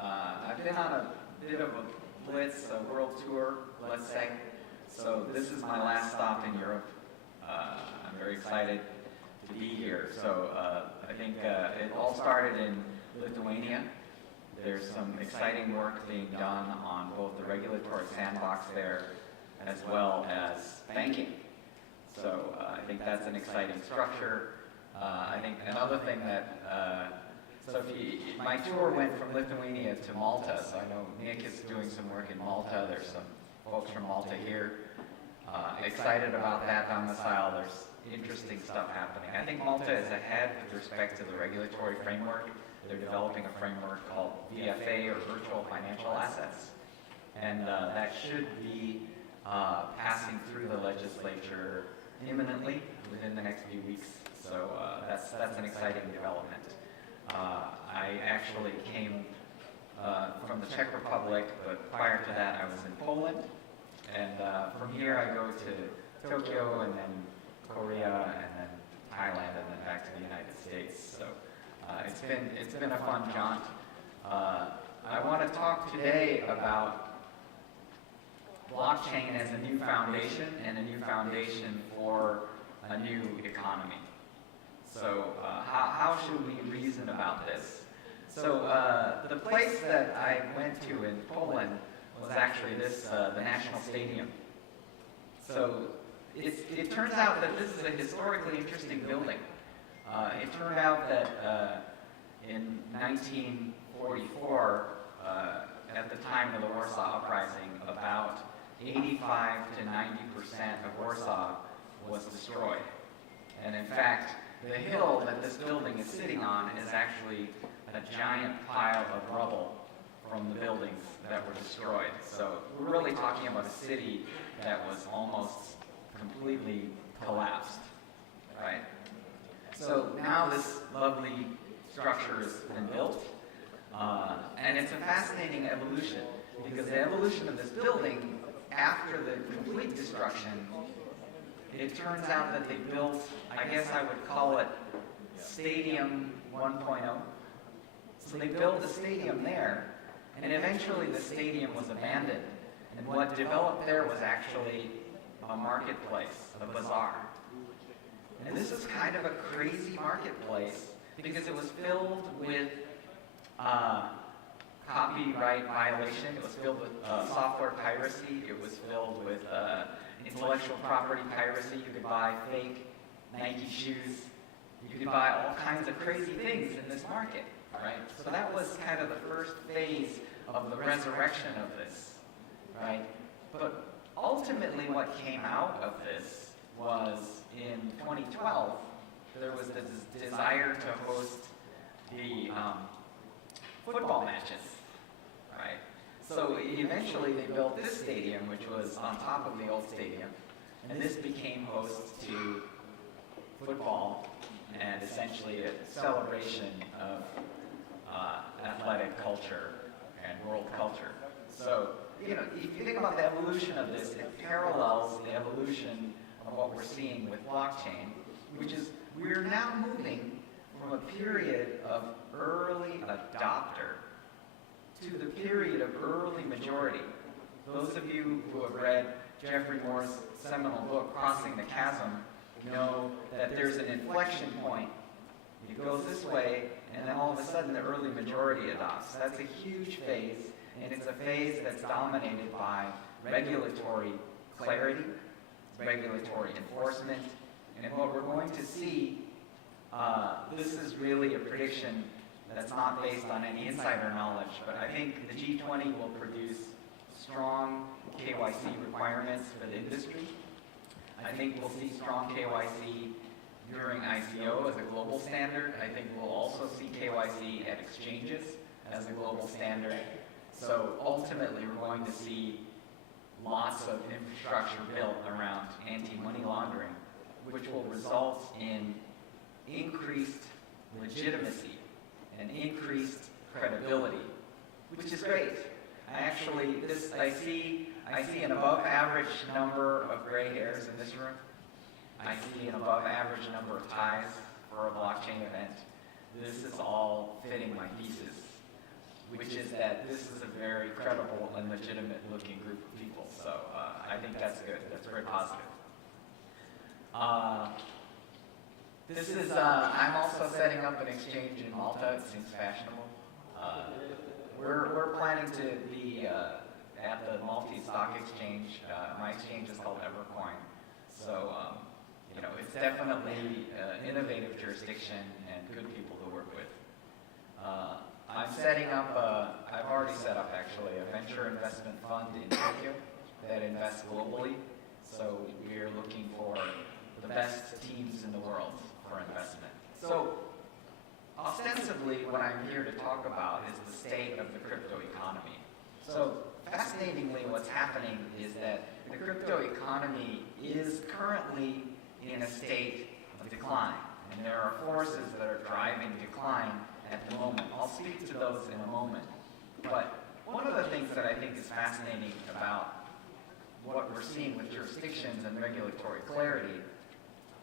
I've been on a bit of a blitz, a world tour, let's say. So this is my last stop in Europe. I'm very excited to be here. So I think it all started in Lithuania. There's some exciting work being done on both the regulatory sandbox there as well as banking. So I think that's an exciting structure. I think another thing that, my tour went from Lithuania to Malta, so I know Nick is doing some work in Malta. There's some folks from Malta here. Excited about that domicile. There's interesting stuff happening. I think Malta is ahead with respect to the regulatory framework. They're developing a framework called VFA, or Virtual Financial Assets. And that should be passing through the legislature imminently within the next few weeks. So that's an exciting development. I actually came from the Czech Republic, but prior to that I was in Poland. And from here I go to Tokyo, and then Korea, and then Thailand, and then back to the United States. So it's been a fun jaunt. I want to talk today about blockchain as a new foundation, and a new foundation for a new economy. So how should we reason about this? So the place that I went to in Poland was actually the National Stadium. So it turns out that this is a historically interesting building. It turned out that in 1944, at the time of the Warsaw Uprising, about 85 to 90% of Warsaw was destroyed. And in fact, the hill that this building is sitting on is actually a giant pile of rubble from the buildings that were destroyed. So we're really talking about a city that was almost completely collapsed, right? So now this lovely structure has been built, and it's a fascinating evolution, because the evolution of this building after the complete destruction, it turns out that they built, I guess I would call it Stadium 1.0. So they built the stadium there, and eventually the stadium was abandoned. And what developed there was actually a marketplace, a bazaar. And this is kind of a crazy marketplace, because it was filled with copyright violation, it was filled with software piracy, it was filled with intellectual property piracy. You could buy fake Nike shoes, you could buy all kinds of crazy things in this market, right? So that was kind of the first phase of the resurrection of this, right? But ultimately what came out of this was, in 2012, there was this desire to host the football matches, right? So eventually they built this stadium, which was on top of the old stadium, and this became host to football and essentially a celebration of athletic culture and world culture. So, if you think about the evolution of this, it parallels the evolution of what we're seeing with blockchain, which is we're now moving from a period of early adopter to the period of early majority. Those of you who have read Jeffrey Moore's seminal book, Crossing the Chasm, know that there's an inflection point. It goes this way, and then all of a sudden the early majority adopts. That's a huge phase, and it's a phase that's dominated by regulatory clarity, regulatory enforcement, and what we're going to see, this is really a prediction that's not based on any insider knowledge, but I think the G20 will produce strong KYC requirements for the industry. I think we'll see strong KYC during ICO as a global standard. I think we'll also see KYC at exchanges as a global standard. So ultimately, we're going to see lots of infrastructure built around anti-money laundering, which will result in increased legitimacy and increased credibility, which is great. I see an above average number of gray hairs in this room. I see an above average number of ties for a blockchain event. This is all fitting my thesis, which is that this is a very credible and legitimate looking group of people. So I think that's good. That's very positive. I'm also setting up an exchange in Malta. It seems fashionable. We're planning to be at the Maltese Stock Exchange. My exchange is called Evercoin. So, it's definitely an innovative jurisdiction and good people to work with. I'm setting up, I've already set up actually, a venture investment fund in Tokyo that invests globally. So we're looking for the best teams in the world for investment. So ostensibly what I'm here to talk about is the state of the crypto economy. So fascinatingly what's happening is that the crypto economy is currently in a state of decline. And there are forces that are driving decline at the moment. I'll speak to those in a moment. But one of the things that I think is fascinating about what we're seeing with jurisdictions and regulatory clarity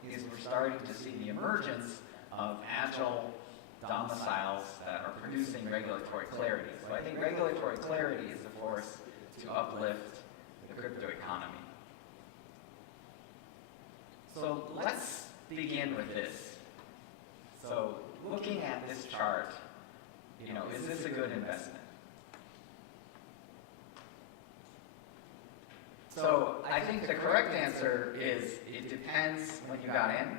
is we're starting to see the emergence of agile domiciles that are producing regulatory clarity. So I think regulatory clarity is a force to uplift the crypto economy. So let's begin with this. So looking at this chart, is this a good investment? So I think the correct answer is it depends when you got in.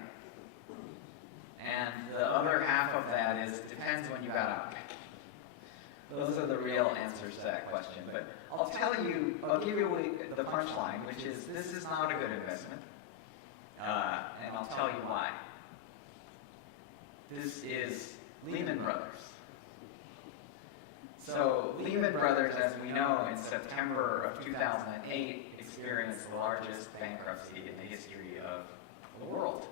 And the other half of that is depends when you got out. Those are the real answers to that question. But I'll give you the punchline, which is this is not a good investment. And I'll tell you why. This is Lehman Brothers. So Lehman Brothers, as we know, in September of 2008, experienced the largest bankruptcy in the history of the world.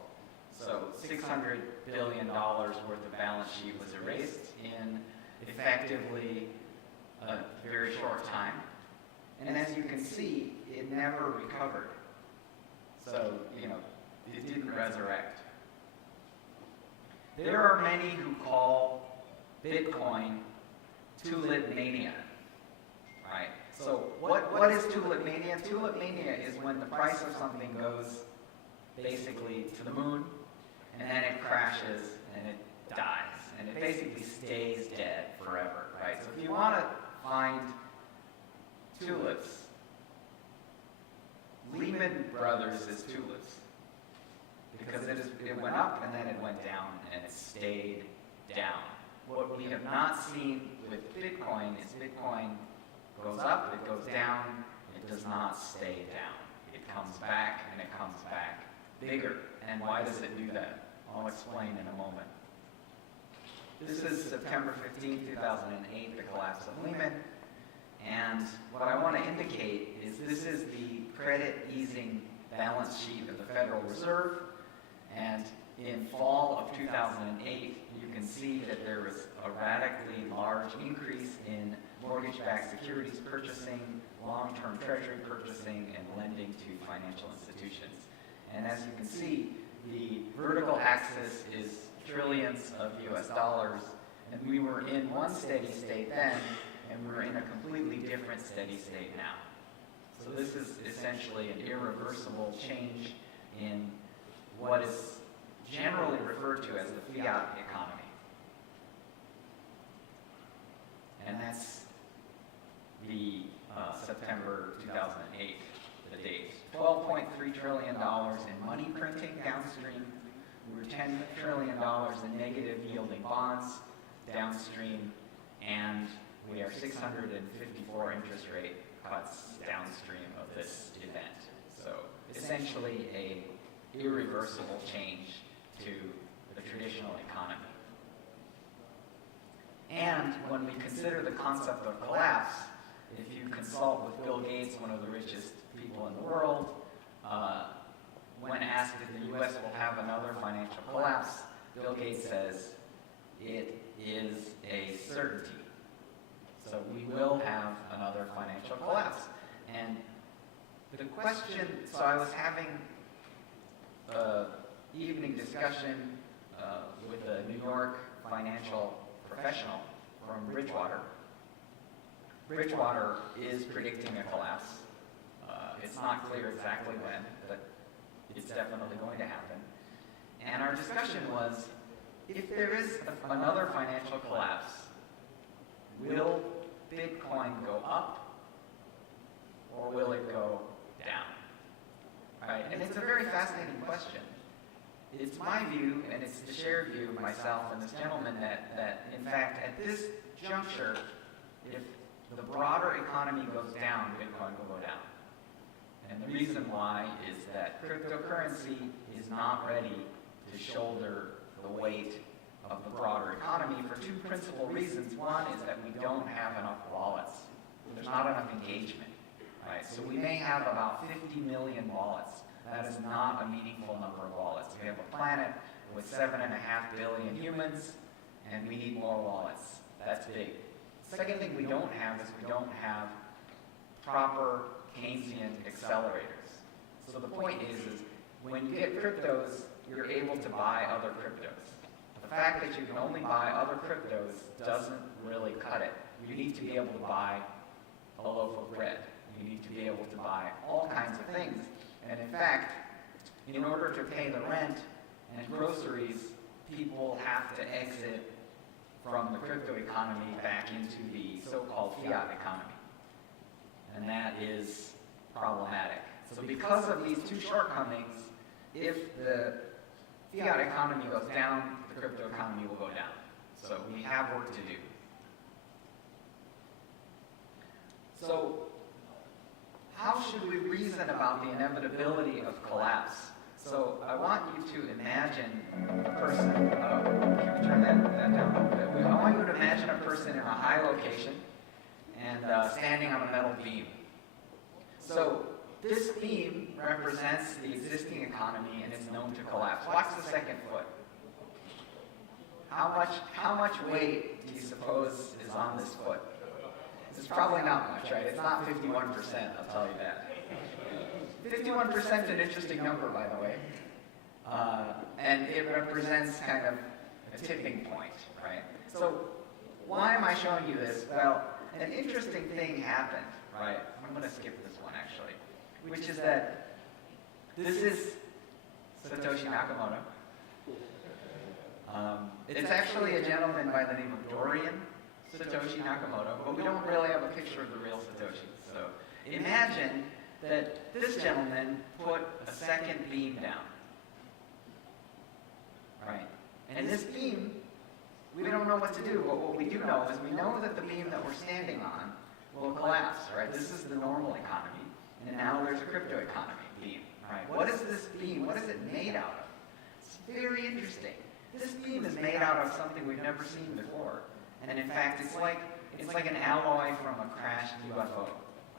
So $600 billion worth of balance sheet was erased in effectively a very short time. And as you can see, it never recovered. So, it didn't resurrect. There are many who call Bitcoin Tulipmania, right? So what is Tulipmania? Tulipmania is when the price of something goes basically to the moon, and then it crashes and it dies, and it basically stays dead forever, right? So if you want to find tulips, Lehman Brothers is tulips. Because it went up and then it went down and it stayed down. What we have not seen with Bitcoin is Bitcoin goes up, it goes down, it does not stay down. It comes back and it comes back bigger. And why does it do that? I'll explain in a moment. This is September 15, 2008, the collapse of Lehman. And what I want to indicate is this is the credit easing balance sheet of the Federal Reserve. And in fall of 2008, you can see that there was a radically large increase in mortgage-backed securities purchasing, long-term treasury purchasing, and lending to financial institutions. And as you can see, the vertical axis is trillions of US dollars, and we were in one steady state then, and we're in a completely different steady state now. So this is essentially an irreversible change in what is generally referred to as the fiat economy. And that's the September 2008, the date. $12.3 trillion in money printing downstream. We were $10 trillion in negative yielding bonds downstream, and we are 654 interest rate cuts downstream of this event. So essentially a irreversible change to the traditional economy. And when we consider the concept of collapse, if you consult with Bill Gates, one of the richest people in the world, when asked if the US will have another financial collapse, Bill Gates says it is a certainty. So we will have another financial collapse. And the question, so I was having evening discussion with a New York financial professional from Bridgewater, Bridgewater is predicting a collapse. It's not clear exactly when, but it's definitely going to happen. And our discussion was, if there is another financial collapse, will Bitcoin go up or will it go down? Right? And it's a very fascinating question. It's my view, and it's the shared view of myself and this gentleman, that in fact, at this juncture, if the broader economy goes down, Bitcoin will go down. And the reason why is that cryptocurrency is not ready to shoulder the weight of the broader economy for two principal reasons. One is that we don't have enough wallets. There's not enough engagement. Right? So we may have about 50 million wallets. That is not a meaningful number of wallets. We have a planet with 7.5 billion humans, and we need more wallets. That's big. Second thing we don't have is we don't have proper Keynesian accelerators. So the point is when you get cryptos, you're able to buy other cryptos. The fact that you can only buy other cryptos doesn't really cut it. You need to be able to buy a loaf of bread. You need to be able to buy all kinds of things. And in fact, in order to pay the rent and groceries, people have to exit from the crypto economy back into the so-called fiat economy. And that is problematic. So because of these two shortcomings, if the fiat economy goes down, the crypto economy will go down. So we have work to do. So how should we reason about the inevitability of collapse? So I want you to imagine a person, can we turn that down a little bit? I want you to imagine a person in a high location and standing on a metal beam. So this beam represents the existing economy and is known to collapse. Watch the second foot. How much weight do you suppose is on this foot? It's probably not much, right? It's not 51%, I'll tell you that. 51% is an interesting number, by the way. And it represents kind of a tipping point, right? So why am I showing you this? Well, an interesting thing happened, right? I'm going to skip this one, actually, which is that this is Satoshi Nakamoto. It's actually a gentleman by the name of Dorian Satoshi Nakamoto, but we don't really have a picture of the real Satoshi. So imagine that this gentleman put a second beam down, right? And this beam, we don't know what to do, but what we do know is we know that the beam that we're standing on will collapse, right? This is the normal economy, and now there's a crypto economy beam, right? What is this beam? What is it made out of? It's very interesting. This beam is made out of something we've never seen before. And in fact, it's like an alloy from a crashed UFO.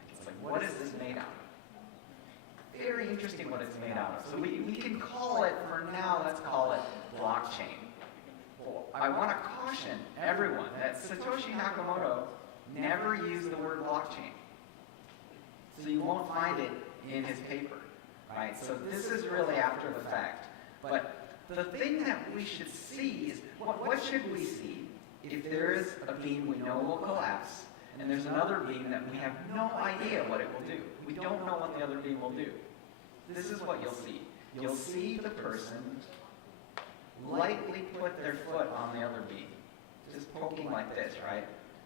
It's like, what is this made out of? Very interesting what it's made out of. So we can call it, for now, let's call it blockchain. Well, I want to caution everyone that Satoshi Nakamoto never used the word blockchain. So you won't find it in his paper, right? So this is really after the fact. But the thing that we should see is, what should we see if there is a beam we know will collapse, and there's another beam that we have no idea what it will do? We don't know what the other beam will do. This is what you'll see. You'll see the person lightly put their foot on the other beam, just poking like this, right?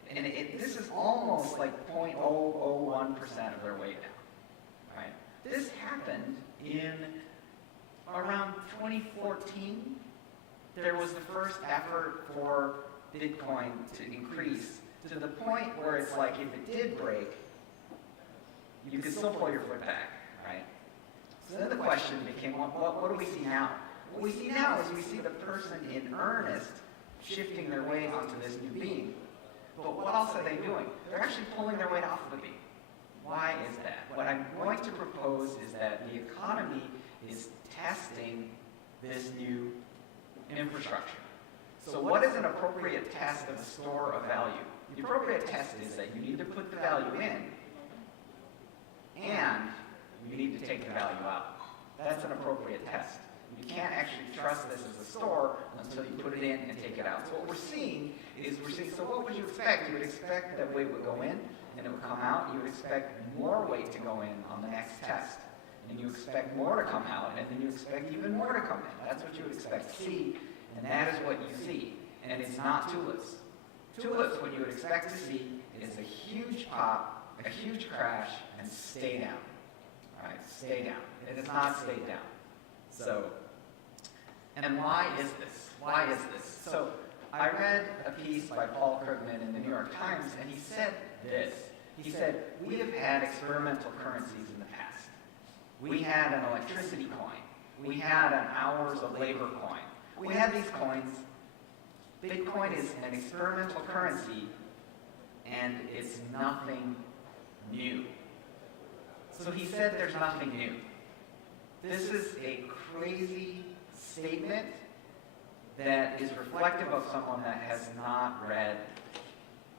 And this is almost like 0.001% of their weight down, right? This happened in around 2014. There was the first effort for Bitcoin to increase to the point where it's like if it did break, you could still pull your foot back, right? So then the question became, what do we see now? What we see now is we see the person in earnest shifting their weight onto this new beam. But what else are they doing? They're actually pulling their weight off of the beam. Why is that? What I'm going to propose is that the economy is testing this new infrastructure. So what is an appropriate test of a store of value? The appropriate test is that you need to put the value in, and you need to take the value out. That's an appropriate test. You can't actually trust this as a store until you put it in and take it out. So what we're seeing is we're saying, so what would you expect? You would expect that weight would go in and it would come out. You would expect more weight to go in on the next test. And you expect more to come out, and then you expect even more to come in. That's what you would expect to see, and that is what you see. And it's not tulips. Tulips, what you would expect to see is a huge pop, a huge crash, and stay down. All right, stay down. It has not stayed down. So, and why is this? Why is this? So, I read a piece by Paul Krugman in the New York Times, and he said this. He said, we have had experimental currencies in the past. We had an electricity coin. We had an hours of labor coin. We had these coins. Bitcoin is an experimental currency, and it's nothing new. So he said there's nothing new. This is a crazy statement that is reflective of someone that has not read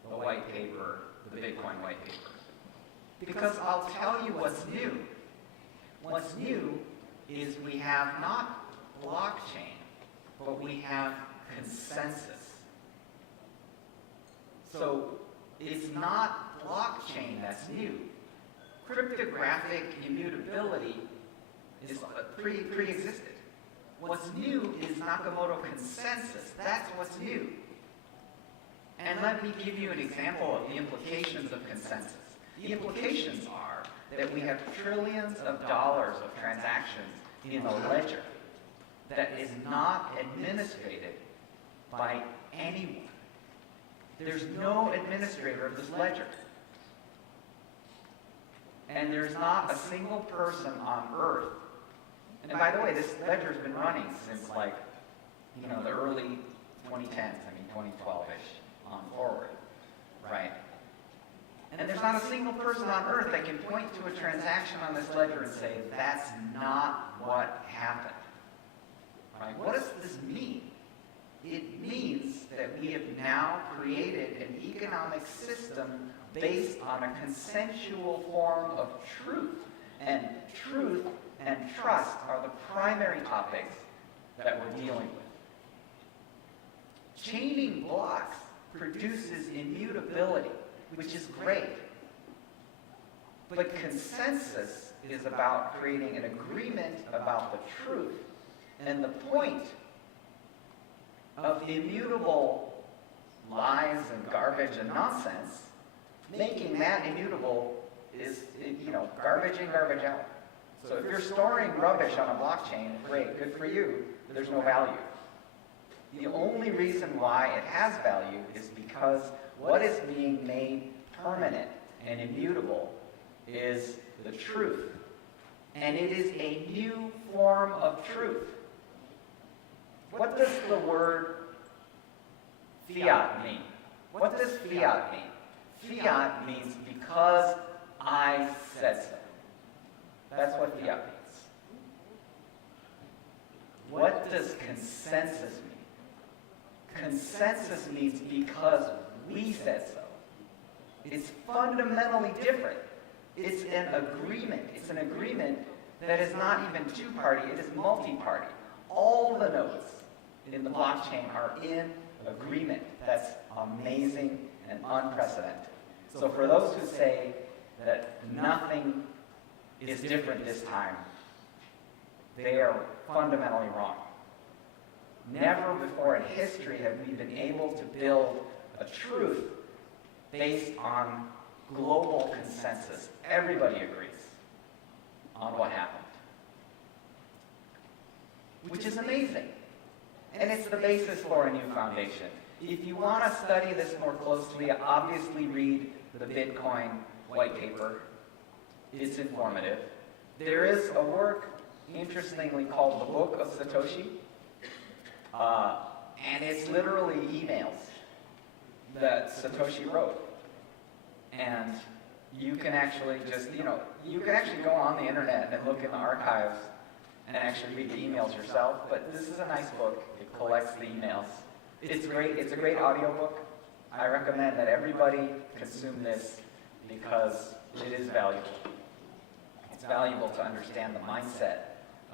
the white paper, the Bitcoin white paper. Because I'll tell you what's new. What's new is we have not blockchain, but we have consensus. So it's not blockchain that's new. Cryptographic immutability is pre-existed. What's new is Nakamoto consensus. That's what's new. And let me give you an example of the implications of consensus. The implications are that we have trillions of dollars of transactions in a ledger that is not administrated by anyone. There's no administrator of this ledger. And there's not a single person on Earth. And by the way, this ledger's been running since the early 2010s, 2012-ish on forward, right? And there's not a single person on Earth that can point to a transaction on this ledger and say, that's not what happened. Right? What does this mean? It means that we have now created an economic system based on a consensual form of truth. And truth and trust are the primary topics that we're dealing with. Chaining blocks produces immutability, which is great. But consensus is about creating an agreement about the truth. And the point of the immutable lies and garbage and nonsense, making that immutable is, garbage in, garbage out. So if you're storing rubbish on a blockchain, great, good for you, there's no value. The only reason why it has value is because what is being made permanent and immutable is the truth. And it is a new form of truth. What does the word fiat mean? What does fiat mean? Fiat means because I said so. That's what fiat means. What does consensus mean? Consensus means because we said so. It's fundamentally different. It's an agreement. It's an agreement that is not even two-party, it is multi-party. All the nodes in the blockchain are in agreement. That's amazing and unprecedented. So for those who say that nothing is different this time, they are fundamentally wrong. Never before in history have we been able to build a truth based on global consensus. Everybody agrees on what happened, which is amazing. And it's the basis for a new foundation. If you want to study this more closely, obviously read the Bitcoin white paper. It's informative. There is a work, interestingly, called the Book of Satoshi. And it's literally emails that Satoshi wrote. And you can actually you can actually go on the internet and look in the archives and actually read the emails yourself. But this is a nice book. It collects the emails. It's great. It's a great audiobook. I recommend that everybody consume this because it is valuable. It's valuable to understand the mindset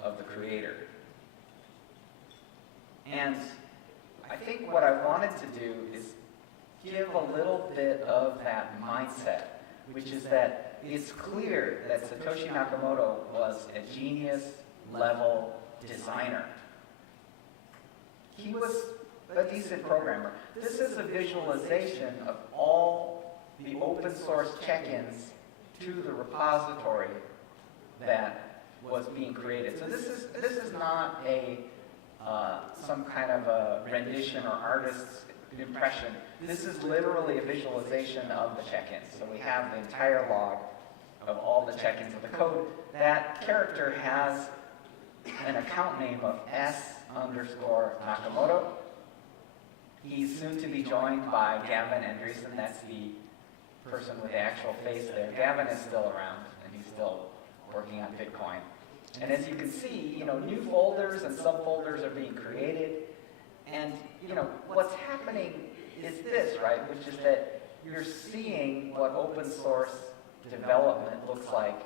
of the creator. And I think what I wanted to do is give a little bit of that mindset, which is that it's clear that Satoshi Nakamoto was a genius-level designer. He was a decent programmer. This is a visualization of all the open source check-ins to the repository that was being created. So this is not a some kind of a rendition or artist's impression. This is literally a visualization of the check-ins. So we have the entire log of all the check-ins of the code. That character has an account name of S_Nakamoto. He's soon to be joined by Gavin Andreessen. That's the person with the actual face there. Gavin is still around, and he's still working on Bitcoin. And as you can see, new folders and subfolders are being created. And, what's happening is this, right? Which is that you're seeing what open source development looks like,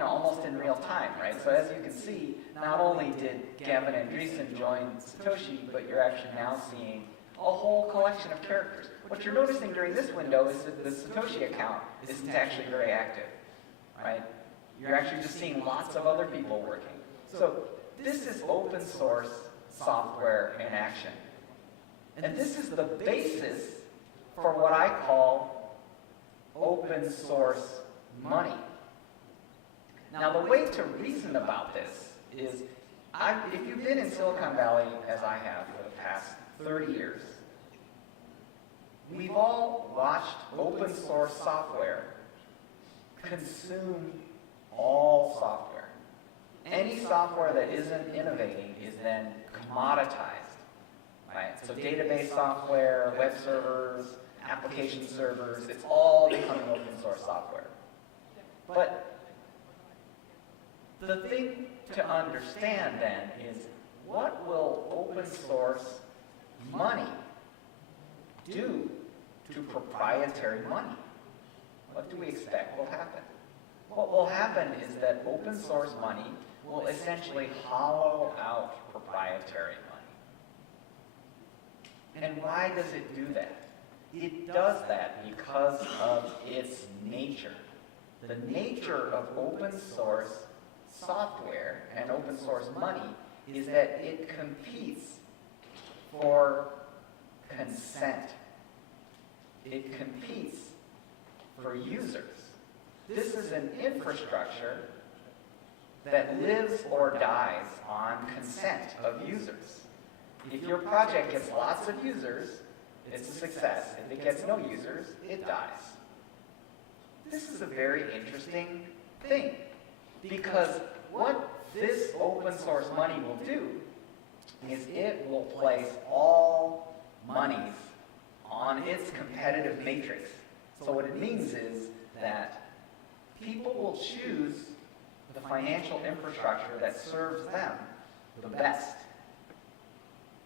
almost in real time, right? So as you can see, not only did Gavin Andreessen join Satoshi, but you're actually now seeing a whole collection of characters. What you're noticing during this window is that the Satoshi account isn't actually very active, right? You're actually just seeing lots of other people working. So this is open source software in action. And this is the basis for what I call open source money. Now the way to reason about this is, if you've been in Silicon Valley, as I have for the past 30 years, we've all watched open source software consume all software. Any software that isn't innovating is then commoditized, right? So database software, web servers, application servers, it's all becoming open source software. But the thing to understand then is, what will open source money do to proprietary money? What do we expect will happen? What will happen is that open source money will essentially hollow out proprietary money. And why does it do that? It does that because of its nature. The nature of open source software and open source money is that it competes for consent. It competes for users. This is an infrastructure that lives or dies on consent of users. If your project gets lots of users, it's a success. If it gets no users, it dies. This is a very interesting thing, because what this open source money will do is it will place all monies on its competitive matrix. So what it means is that people will choose the financial infrastructure that serves them the best.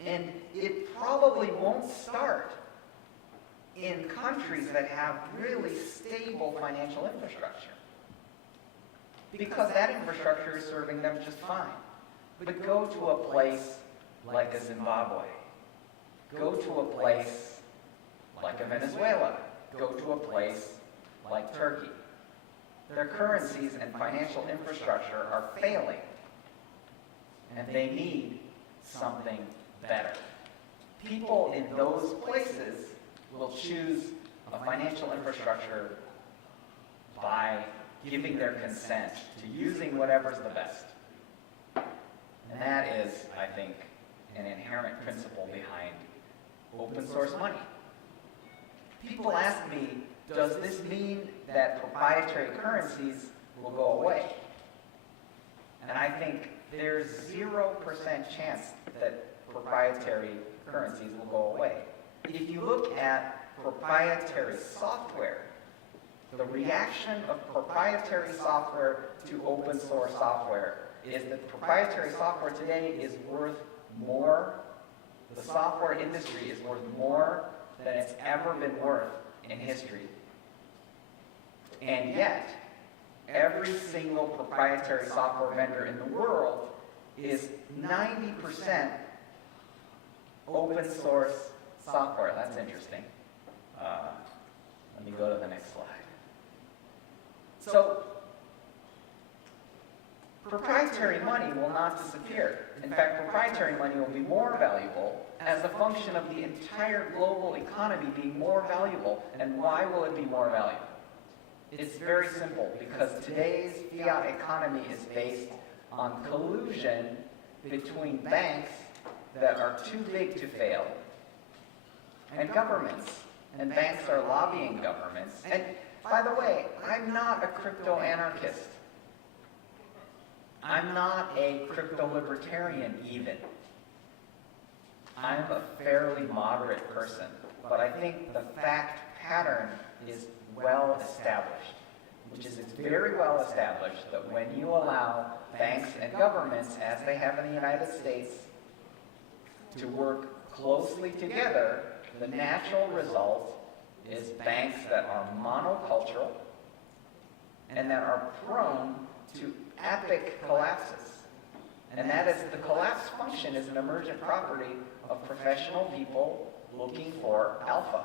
And it probably won't start in countries that have really stable financial infrastructure, because that infrastructure is serving them just fine. But go to a place like a Zimbabwe. Go to a place like a Venezuela. Go to a place like Turkey. Their currencies and financial infrastructure are failing, and they need something better. People in those places will choose a financial infrastructure by giving their consent to using whatever's the best. And that is, I think, an inherent principle behind open source money. People ask me, does this mean that proprietary currencies will go away? And I think there's 0% chance that proprietary currencies will go away. If you look at proprietary software, the reaction of proprietary software to open source software is that proprietary software today is worth more, the software industry is worth more than it's ever been worth in history. And yet, every single proprietary software vendor in the world is 90% open source software. That's interesting. Let me go to the next slide. So, proprietary money will not disappear. In fact, proprietary money will be more valuable as a function of the entire global economy being more valuable. And why will it be more valuable? It's very simple, because today's fiat economy is based on collusion between banks that are too big to fail and governments. And banks are lobbying governments. And by the way, I'm not a crypto anarchist. I'm not a crypto libertarian even. I'm a fairly moderate person, but I think the fact pattern is well established, which is it's very well established that when you allow banks and governments, as they have in the United States, to work closely together, the natural result is banks that are monocultural and that are prone to epic collapses. And that is, the collapse function is an emergent property of professional people looking for alpha.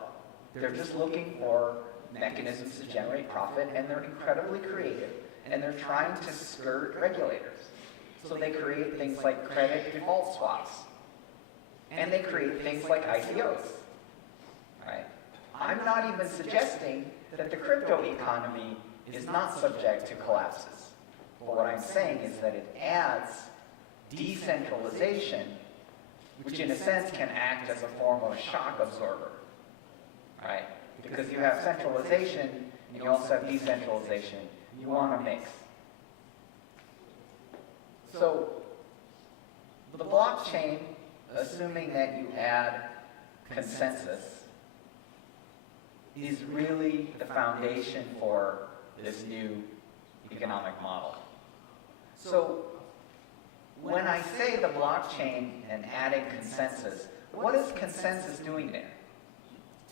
They're just looking for mechanisms to generate profit, and they're incredibly creative, and they're trying to skirt regulators. So they create things like credit default swaps, and they create things like ICOs, right? I'm not even suggesting that the crypto economy is not subject to collapses. But what I'm saying is that it adds decentralization, which in a sense can act as a form of shock absorber, right? Because you have centralization and you also have decentralization. You want to mix. So the blockchain, assuming that you add consensus, is really the foundation for this new economic model. So when I say the blockchain and adding consensus, what is consensus doing there?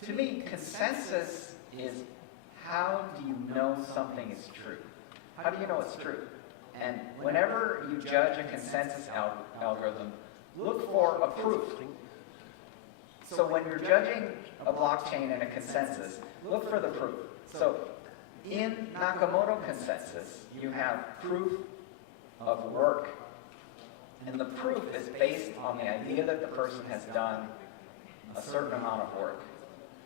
To me, consensus is, how do you know something is true? How do you know it's true? And whenever you judge a consensus algorithm, look for a proof. So when you're judging a blockchain and a consensus, look for the proof. So in Nakamoto consensus, you have proof of work. And the proof is based on the idea that the person has done a certain amount of work.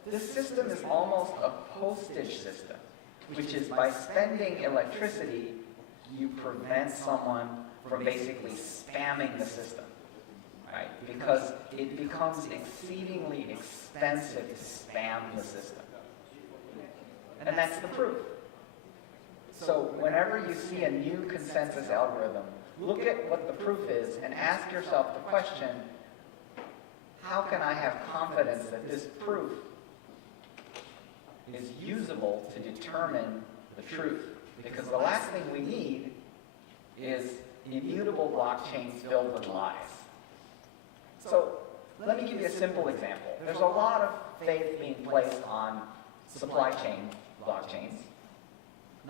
This system is almost a postage system, which is by spending electricity, you prevent someone from basically spamming the system, right? Because it becomes exceedingly expensive to spam the system. And that's the proof. So whenever you see a new consensus algorithm, look at what the proof is and ask yourself the question, how can I have confidence that this proof is usable to determine the truth? Because the last thing we need is immutable blockchains filled with lies. So let me give you a simple example. There's a lot of faith being placed on supply chain blockchains.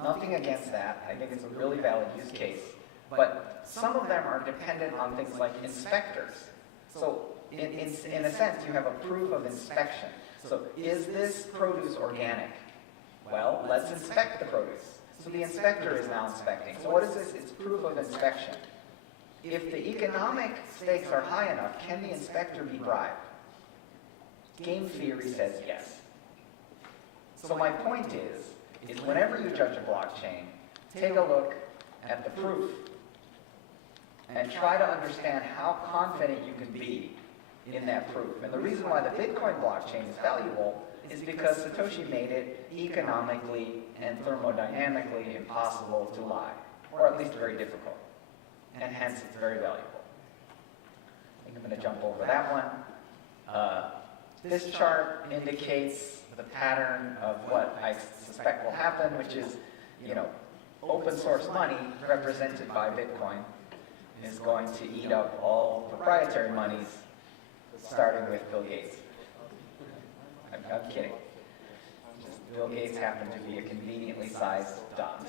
Nothing against that. I think it's a really valid use case. But some of them are dependent on things like inspectors. So in a sense, you have a proof of inspection. So is this produce organic? Well, let's inspect the produce. So the inspector is now inspecting. So what is this? It's proof of inspection. If the economic stakes are high enough, can the inspector be bribed? Game theory says yes. So my point is whenever you judge a blockchain, take a look at the proof and try to understand how confident you can be in that proof. And the reason why the Bitcoin blockchain is valuable is because Satoshi made it economically and thermodynamically impossible to lie, or at least very difficult. And hence, it's very valuable. I think I'm going to jump over that one. This chart indicates the pattern of what I suspect will happen, which is, open source money represented by Bitcoin is going to eat up all proprietary monies, starting with Bill Gates. I'm kidding. Just Bill Gates happened to be a conveniently sized dot.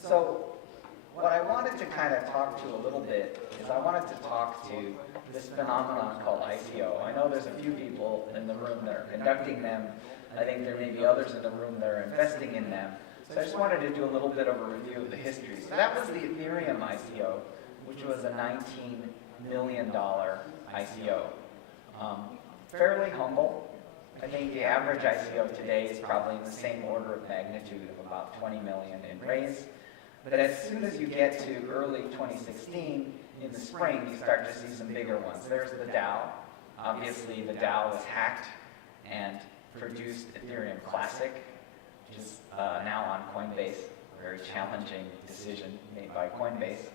So what I wanted to kind of talk to a little bit is I wanted to talk to this phenomenon called ICO. I know there's a few people in the room that are conducting them. I think there may be others in the room that are investing in them. So I just wanted to do a little bit of a review of the history. So that was the Etherium ICO, which was a $19 million ICO. Fairly humble. I think the average ICO today is probably in the same order of magnitude of about 20 million in raise. But as soon as you get to early 2016, in the spring, you start to see some bigger ones. There's the DAO. Obviously, the DAO was hacked and produced Ethereum Classic, which is now on Coinbase. A very challenging decision made by Coinbase.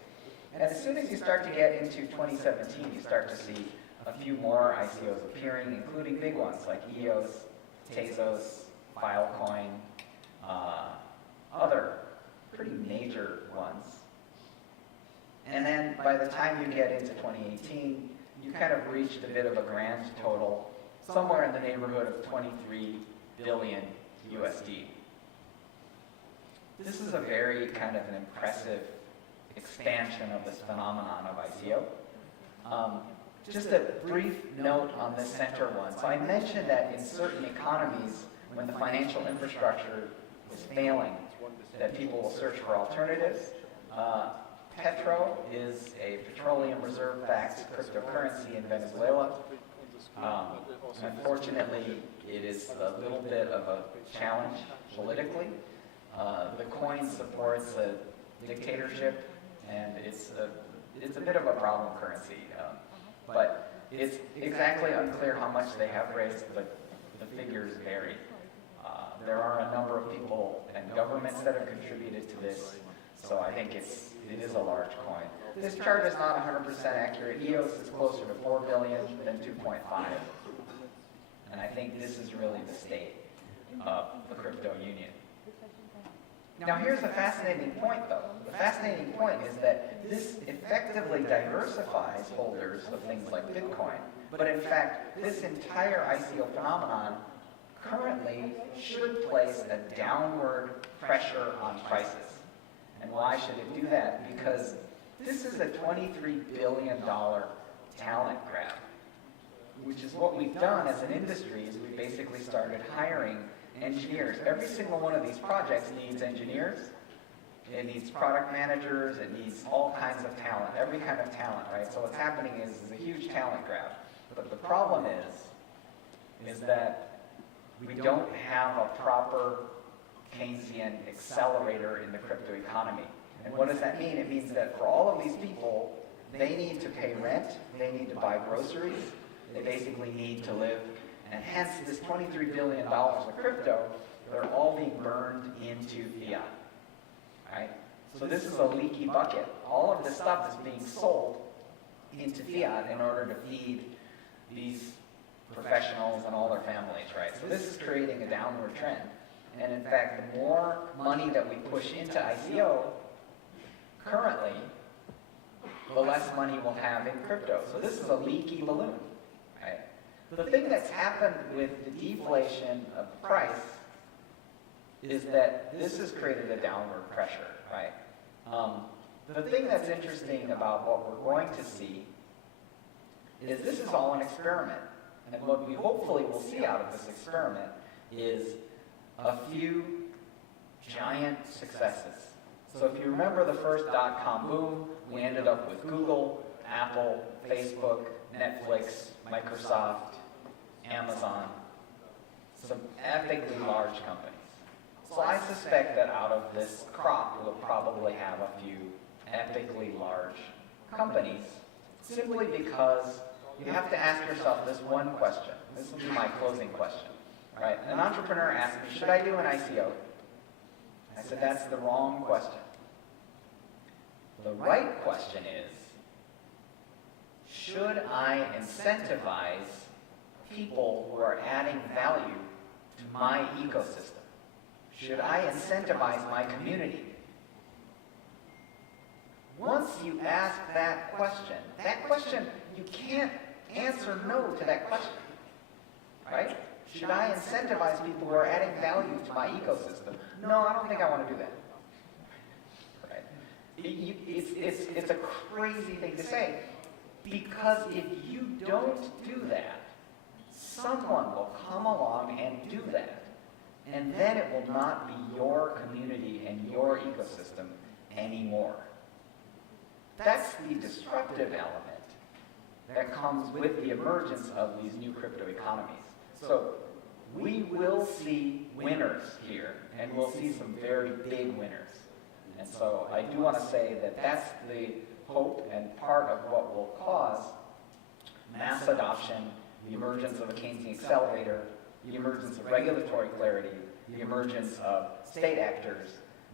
And as soon as you start to get into 2017, you start to see a few more ICOs appearing, including big ones like EOS, Tezos, Filecoin, other pretty major ones. And then by the time you get into 2018, you kind of reached a bit of a grand total, somewhere in the neighborhood of 23 billion USD. This is a very kind of an impressive expansion of this phenomenon of ICO. Just a brief note on this center one. So I mentioned that in certain economies, when the financial infrastructure is failing, that people will search for alternatives. Petro is a petroleum reserve-backed cryptocurrency in Venezuela. Unfortunately, it is a little bit of a challenge politically. The coin supports a dictatorship, and it's a bit of a problem currency. But it's exactly unclear how much they have raised, but the figures vary. There are a number of people and governments that have contributed to this, so I think it is a large coin. This chart is not 100% accurate. EOS is closer to 4 billion than 2.5. And I think this is really the state of the crypto union. Now here's a fascinating point though. The fascinating point is that this effectively diversifies holders of things like Bitcoin. But in fact, this entire ICO phenomenon currently should place a downward pressure on prices. And why should it do that? Because this is a $23 billion talent grab, which is what we've done as an industry is we basically started hiring engineers. Every single one of these projects needs engineers. It needs product managers. It needs all kinds of talent, every kind of talent, right? So what's happening is a huge talent grab. But the problem is that we don't have a proper Keynesian accelerator in the crypto economy. And what does that mean? It means that for all of these people, they need to pay rent, they need to buy groceries, they basically need to live. And hence, this $23 billion of crypto, they're all being burned into fiat, right? So this is a leaky bucket. All of this stuff is being sold into fiat in order to feed these professionals and all their families, right? So this is creating a downward trend. And in fact, the more money that we push into ICO currently, the less money we'll have in crypto. So this is a leaky balloon, right? The thing that's happened with the deflation of price is that this has created a downward pressure, right? The thing that's interesting about what we're going to see is this is all an experiment. And what we hopefully will see out of this experiment is a few giant successes. So if you remember the first dot-com boom, we ended up with Google, Apple, Facebook, Netflix, Microsoft, Amazon, some epically large companies. So I suspect that out of this crop, we'll probably have a few epically large companies, simply because you have to ask yourself this one question. This will be my closing question. Right? An entrepreneur asked me, should I do an ICO? I said, that's the wrong question. The right question is, should I incentivize people who are adding value to my ecosystem? Should I incentivize my community? Once you ask that question, you can't answer no to that question, right? Should I incentivize people who are adding value to my ecosystem? No, I don't think I want to do that. Right? It's a crazy thing to say, because if you don't do that, someone will come along and do that, and then it will not be your community and your ecosystem anymore. That's the disruptive element that comes with the emergence of these new crypto economies. So we will see winners here, and we'll see some very big winners. And so I do want to say that that's the hope and part of what will cause mass adoption, the emergence of a Keynesian accelerator, the emergence of regulatory clarity, the emergence of state actors,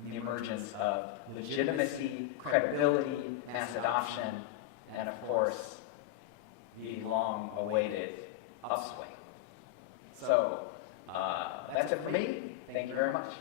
the emergence of legitimacy, credibility, mass adoption, and of course, the long-awaited upswing. So that's it for me. Thank you very much.